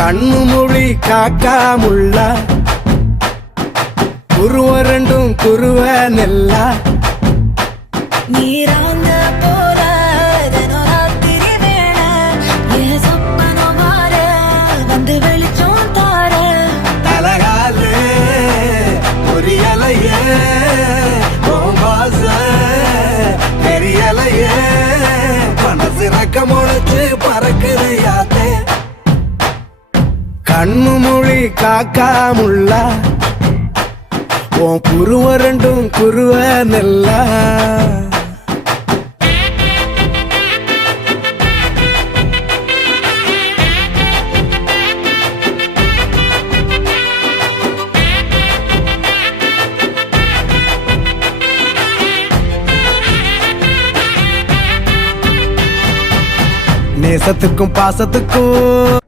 கண்ணு மொழி காக்காமுள்ள குருவ ரெண்டும் குருவ நெல்லா நீராங்க போல ராத்திரி வேண என் சொப்பனோ மாற வந்து வெளிச்சம் தார தலகாலே பொரியலையே ஓம்பாச பெரியலையே மனசு ரக்க முளைச்சு பறக்குது யாத்தே கண்ணு மொழி காக்காமுள்ள உன் குருவ ரெண்டும் குருவ நெல்லா நேசத்துக்கும் பாசத்துக்கும்